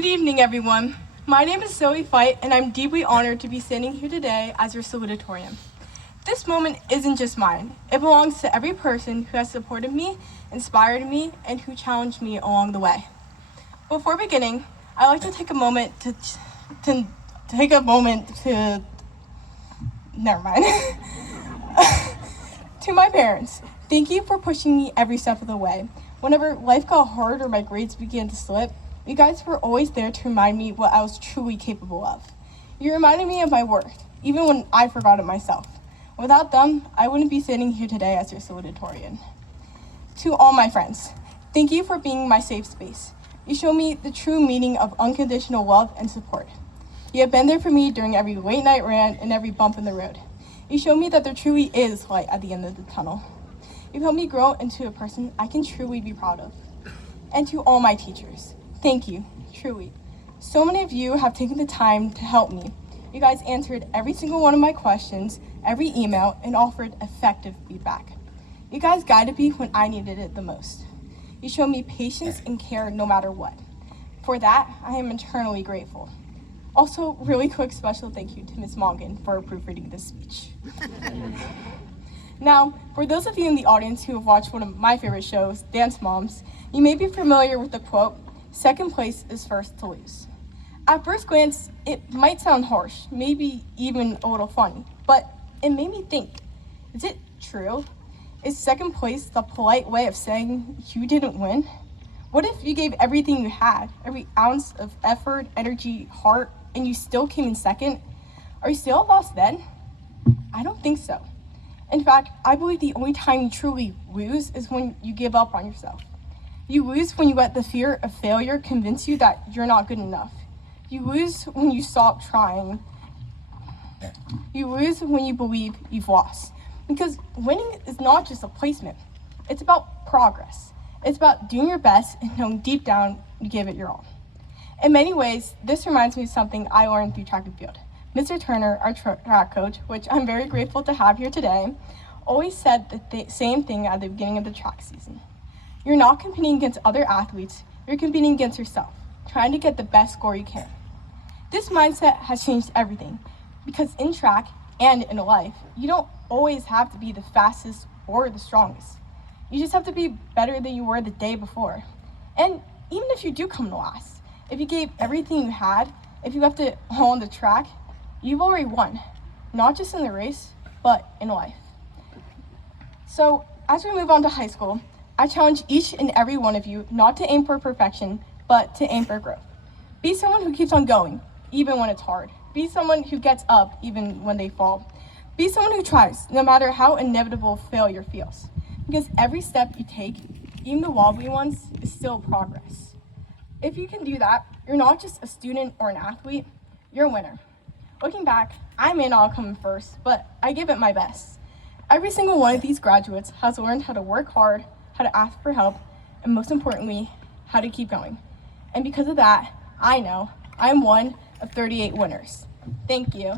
Good evening, everyone. My name is Zoie Fight, and I'm deeply honored to be standing here today as your salutatorian. This moment isn't just mine. It belongs to every person who has supported me, inspired me, and who challenged me along the way. Before beginning, I'd like to take a moment to never mind. To my parents, thank you for pushing me every step of the way. Whenever life got hard or my grades began to slip, you guys were always there to remind me what I was truly capable of. You reminded me of my worth, even when I forgot it myself. Without them, I wouldn't be sitting here today as your salutatorian. To all my friends, thank you for being my safe space. You show me the true meaning of unconditional love and support. You have been there for me during every late night rant and every bump in the road. You show me that there truly is light at the end of the tunnel. You've helped me grow into a person I can truly be proud of. And to all my teachers, thank you, truly. So many of you have taken the time to help me. You guys answered every single one of my questions, every email, and offered effective feedback. You guys guided me when I needed it the most. You showed me patience and care no matter what. For that, I am eternally grateful. Also, really quick special thank you to Ms. Mongan for proofreading this speech. Now, for those of you in the audience who have watched one of my favorite shows, Dance Moms, you may be familiar with the quote, "Second place is first to lose." At first glance, it might sound harsh, maybe even a little funny, but it made me think, is it true? Is second place the polite way of saying you didn't win? What if you gave everything you had, every ounce of effort, energy, heart, and you still came in second? Are you still lost then? I don't think so. In fact, I believe the only time you truly lose is when you give up on yourself. You lose when you let the fear of failure convince you that you're not good enough. You lose when you stop trying. You lose when you believe you've lost. Because winning is not just a placement. It's about progress. It's about doing your best and knowing deep down you give it your all. In many ways, this reminds me of something I learned through track and field. Mr. Turner, our track coach, which I'm very grateful to have here today, always said the same thing at the beginning of the track season. You're not competing against other athletes, you're competing against yourself, trying to get the best score you can. This mindset has changed everything, because in track and in life, you don't always have to be the fastest or the strongest. You just have to be better than you were the day before. And even if you do come last, if you gave everything you had, if you left it all on the track, you've already won, not just in the race, but in life. So as we move on to high school, I challenge each and every one of you not to aim for perfection, but to aim for growth. Be someone who keeps on going, even when it's hard. Be someone who gets up, even when they fall. Be someone who tries, no matter how inevitable failure feels. Because every step you take, even the wobbly ones, is still progress. If you can do that, you're not just a student or an athlete, you're a winner. Looking back, I may not have come in first, but I give it my best. Every single one of these graduates has learned how to work hard, how to ask for help, and most importantly, how to keep going. And because of that, I know I'm one of 38 winners. Thank you.